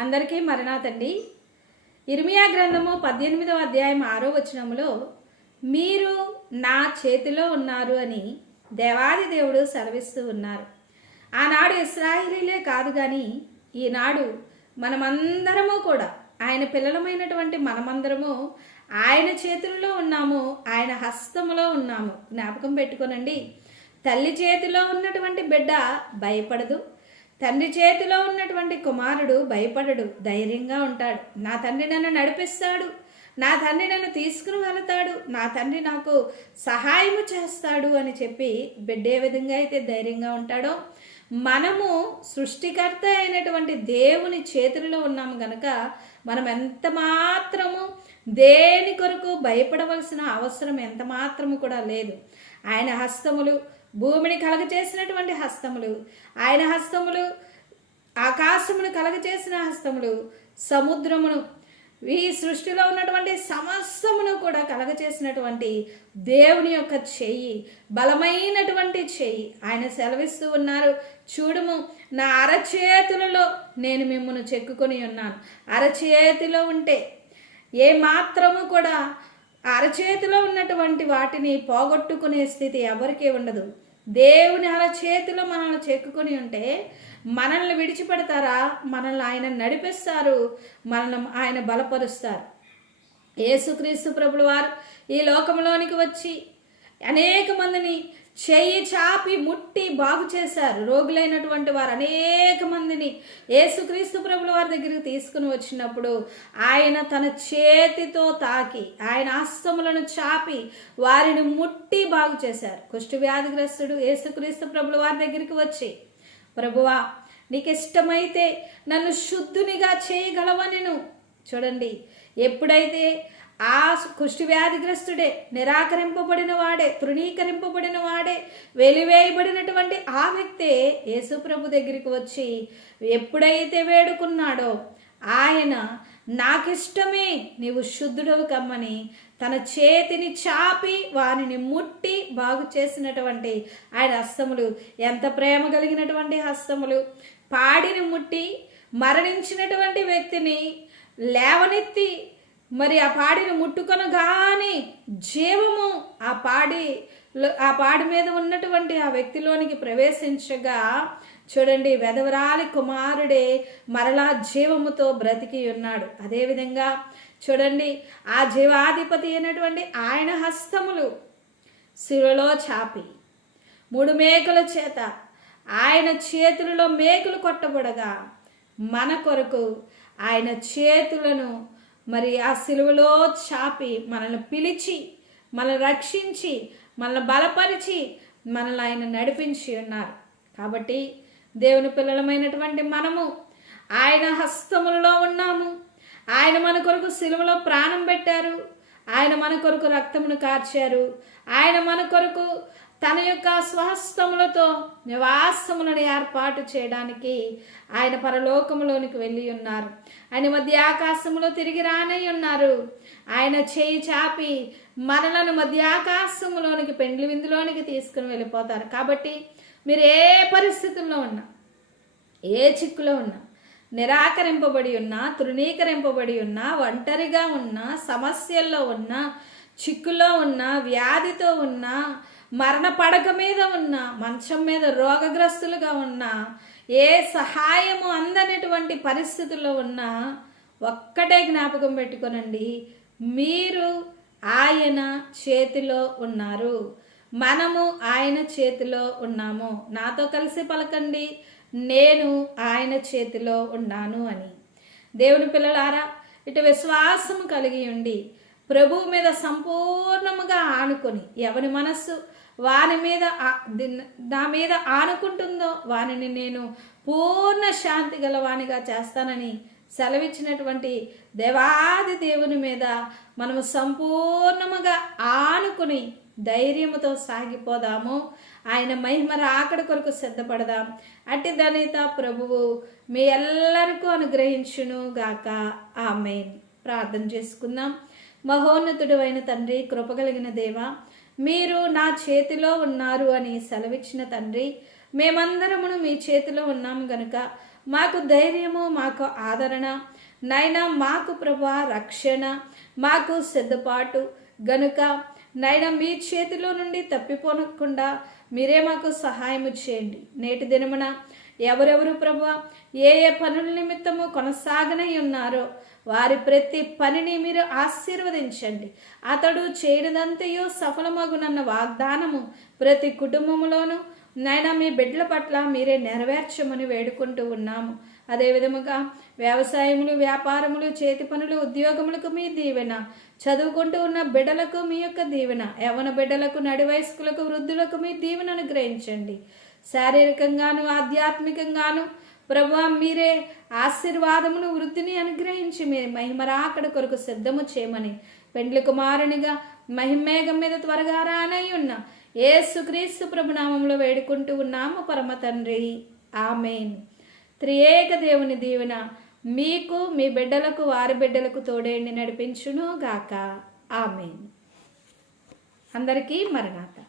అందరికీ మరణాతండి. ఇర్మియా గ్రంథము 18వ అధ్యాయం 6వ వచనములో మీరు నా చేతిలో ఉన్నారు అని దేవాది దేవుడు సెలవిస్తూ ఉన్నారు. ఆనాడు ఇశ్రాయేలీలే కాదు కానీ ఈనాడు మనమందరము కూడా ఆయన పిల్లలమైనటువంటి మనమందరము ఆయన చేతుల్లో ఉన్నాము, ఆయన హస్తములో ఉన్నాము. జ్ఞాపకం పెట్టుకోనండి. తల్లి చేతిలో ఉన్నటువంటి బిడ్డ భయపడదు, తండ్రి చేతిలో ఉన్నటువంటి కుమారుడు భయపడడు, ధైర్యంగా ఉంటాడు. నా తండ్రి నన్ను నడిపిస్తాడు, నా తండ్రి నన్ను తీసుకుని వెళతాడు, నా తండ్రి నాకు సహాయము చేస్తాడు అని చెప్పి బిడ్డ ఏ విధంగా అయితే ధైర్యంగా ఉంటాడో, మనము సృష్టికర్త అయినటువంటి దేవుని చేతుల్లో ఉన్నాము గనక మనం ఎంత మాత్రము దేని కొరకు భయపడవలసిన అవసరం ఎంత మాత్రము కూడా లేదు. ఆయన హస్తములు భూమిని కలగచేసినటువంటి హస్తములు, ఆయన హస్తములు ఆకాశమును కలగచేసిన హస్తములు, సముద్రమును, ఈ సృష్టిలో ఉన్నటువంటి సమస్తమును కూడా కలగచేసినటువంటి దేవుని యొక్క చెయ్యి, బలమైనటువంటి చెయ్యి. ఆయన సెలవిస్తూ ఉన్నారు, చూడుము నా అరచేతులలో నేను మిమ్మల్ని చెక్కుకొని ఉన్నాను. అరచేతిలో ఉంటే ఏ మాత్రము కూడా అరచేతిలో ఉన్నటువంటి వాటిని పోగొట్టుకునే స్థితి ఎవరికీ ఉండదు. దేవుని అరచేతిలో మనల్ని చెక్కుకొని ఉంటే మనల్ని విడిచిపెడతారా? మనల్ని ఆయన నడిపిస్తారు, మనల్ని ఆయన బలపరుస్తారు. యేసుక్రీస్తు ప్రభుల వారు ఈ లోకంలోనికి వచ్చి అనేక మందిని చెయ్యి చాపి ముట్టి బాగు చేశారు. రోగులైనటువంటి వారు అనేక మందిని యేసుక్రీస్తు ప్రభుల వారి దగ్గరికి తీసుకుని వచ్చినప్పుడు ఆయన తన చేతితో తాకి, ఆయన హస్తములను చాపి వారిని ముట్టి బాగు చేశారు. కుష్టు వ్యాధిగ్రస్తుడు యేసుక్రీస్తు ప్రభుల వారి దగ్గరికి వచ్చి, ప్రభువా నీకు ఇష్టమైతే నన్ను శుద్ధునిగా చేయగలవనెను. చూడండి, ఎప్పుడైతే ఆ కుష్టి వ్యాధిగ్రస్తుడే, నిరాకరింపబడిన వాడే, తృణీకరింపబడిన వాడే, వెలివేయబడినటువంటి ఆ వ్యక్తే యేసుప్రభు దగ్గరికి వచ్చి ఎప్పుడైతే వేడుకున్నాడో ఆయన నాకిష్టమే నీవు శుద్ధుడవు కమ్మని తన చేతిని చాపి వారిని ముట్టి బాగు చేసినటువంటి ఆయన హస్తములు ఎంత ప్రేమ కలిగినటువంటి హస్తములు. పాడిని ముట్టి మరణించినటువంటి వ్యక్తిని లేవనెత్తి మరి ఆ పాడిని ముట్టుకొనగానే జీవము ఆ పాడి మీద ఉన్నటువంటి ఆ వ్యక్తిలోనికి ప్రవేశించగా చూడండి, వెధవరాలి కుమారుడే మరలా జీవముతో బ్రతికి ఉన్నాడు. అదేవిధంగా చూడండి, ఆ జీవాధిపతి అయినటువంటి ఆయన హస్తములు శిలలో చాపి 3 మేకుల చేత ఆయన చేతులలో మేకులు కొట్టబడగా మన కొరకు ఆయన చేతులను మరి ఆ సిలువలో చాపి మనల్ని పిలిచి, మనల్ని రక్షించి, మనల్ని బలపరిచి, మనల్ని ఆయన నడిపించి ఉన్నారు. కాబట్టి దేవుని పిల్లలమైనటువంటి మనము ఆయన హస్తములలో ఉన్నాము. ఆయన మన కొరకు సిలువలో ప్రాణం పెట్టారు, ఆయన మన కొరకు రక్తమును కార్చారు, ఆయన మన కొరకు తన యొక్క స్వహస్తములతో నివాసములను ఏర్పాటు చేయడానికి ఆయన పరలోకములోనికి వెళ్ళి ఉన్నారు. ఆయన మధ్య ఆకాశములో తిరిగి రానై ఉన్నారు. ఆయన చేయి చాపి మనలను మధ్య ఆకాశములోనికి పెండ్లి విందులోనికి తీసుకుని వెళ్ళిపోతారు. కాబట్టి మీరు ఏ పరిస్థితుల్లో ఉన్నా, ఏ చిక్కులో ఉన్నా, నిరాకరింపబడి ఉన్నా, తృణీకరింపబడి ఉన్నా, ఒంటరిగా ఉన్నా, సమస్యల్లో ఉన్నా, చిక్కులో ఉన్నా, వ్యాధితో ఉన్నా, మరణ పడక మీద ఉన్నా, మంచం మీద రోగగ్రస్తులుగా ఉన్నా, ఏ సహాయము అందనటువంటి పరిస్థితుల్లో ఉన్నా ఒక్కటే జ్ఞాపకం పెట్టుకోనండి, మీరు ఆయన చేతిలో ఉన్నారు, మనము ఆయన చేతిలో ఉన్నాము. నాతో కలిసి పలకండి, నేను ఆయన చేతిలో ఉన్నాను అని. దేవుని పిల్లలారా, ఇటు విశ్వాసం కలిగి ఉండి ప్రభువు మీద సంపూర్ణముగా ఆనుకొని, ఎవరి మనస్సు వాని మీద నా మీద ఆనుకుంటుందో వానిని నేను పూర్ణ శాంతి గలవానిగా చేస్తానని సెలవిచ్చినటువంటి దేవాది దేవుని మీద మనము సంపూర్ణముగా ఆనుకుని ధైర్యముతో సాగిపోదాము. ఆయన మహిమ రాకడ కొరకు సిద్ధపడదాం. అట్టి ధన్యత ప్రభువు మీ ಎಲ್ಲರಿಗೂ అనుగ్రహించును గాక. ఆమేన్. ప్రార్థన చేసుకుందాం. మహోన్నతుడు అయిన తండ్రి, కృపగలిగిన దేవ, మీరు నా చేతిలో ఉన్నారు అని సెలవిచ్చిన తండ్రి, మేమందరమును మీ చేతిలో ఉన్నాము గనుక మాకు ధైర్యము, మాకు ఆదరణ, నైనా మాకు ప్రభా రక్షణ, మాకు సిద్ధపాటు గనుక నైనా మీ చేతిలో నుండి తప్పిపోనకుండా మీరే మాకు సహాయము చేయండి. నేటి దినమున ఎవరెవరు ప్రభా ఏ ఏ పనుల నిమిత్తము కొనసాగనై ఉన్నారో వారి ప్రతి పనిని మీరు ఆశీర్వదించండి. అతడు చేయనిదంతయు సఫలమగునన్న వాగ్దానము ప్రతి కుటుంబములోనూ నాయన మీ బిడ్డల పట్ల మీరే నెరవేర్చమని వేడుకుంటూ ఉన్నాము. అదేవిధముగా వ్యవసాయములు, వ్యాపారములు, చేతి పనులు, ఉద్యోగములకు మీ దీవెన, చదువుకుంటూ ఉన్న బిడ్డలకు మీ యొక్క దీవెన, యవ్వన బిడ్డలకు, నడి వయస్కులకు, వృద్ధులకు మీ దీవెన అనుగ్రహించండి. శారీరకంగాను ఆధ్యాత్మికంగాను ప్రభువా మీరే ఆశీర్వాదమును, వృద్ధిని అనుగ్రహించి మీ మహిమరాకడ కొరకు సిద్ధము చేయమని పెండ్లి కుమారునిగా మహిమేఘం మీద త్వరగా రానై ఉన్న యేసుక్రీస్తు ప్రభునామంలో వేడుకుంటూ ఉన్నాము పరమ తండ్రి. ఆమేన్. త్రియేక దేవుని దీవెన మీకు, మీ బిడ్డలకు, వారి బిడ్డలకు తోడేండి నడిపించును గాక. ఆమేన్. అందరికీ మరణాత.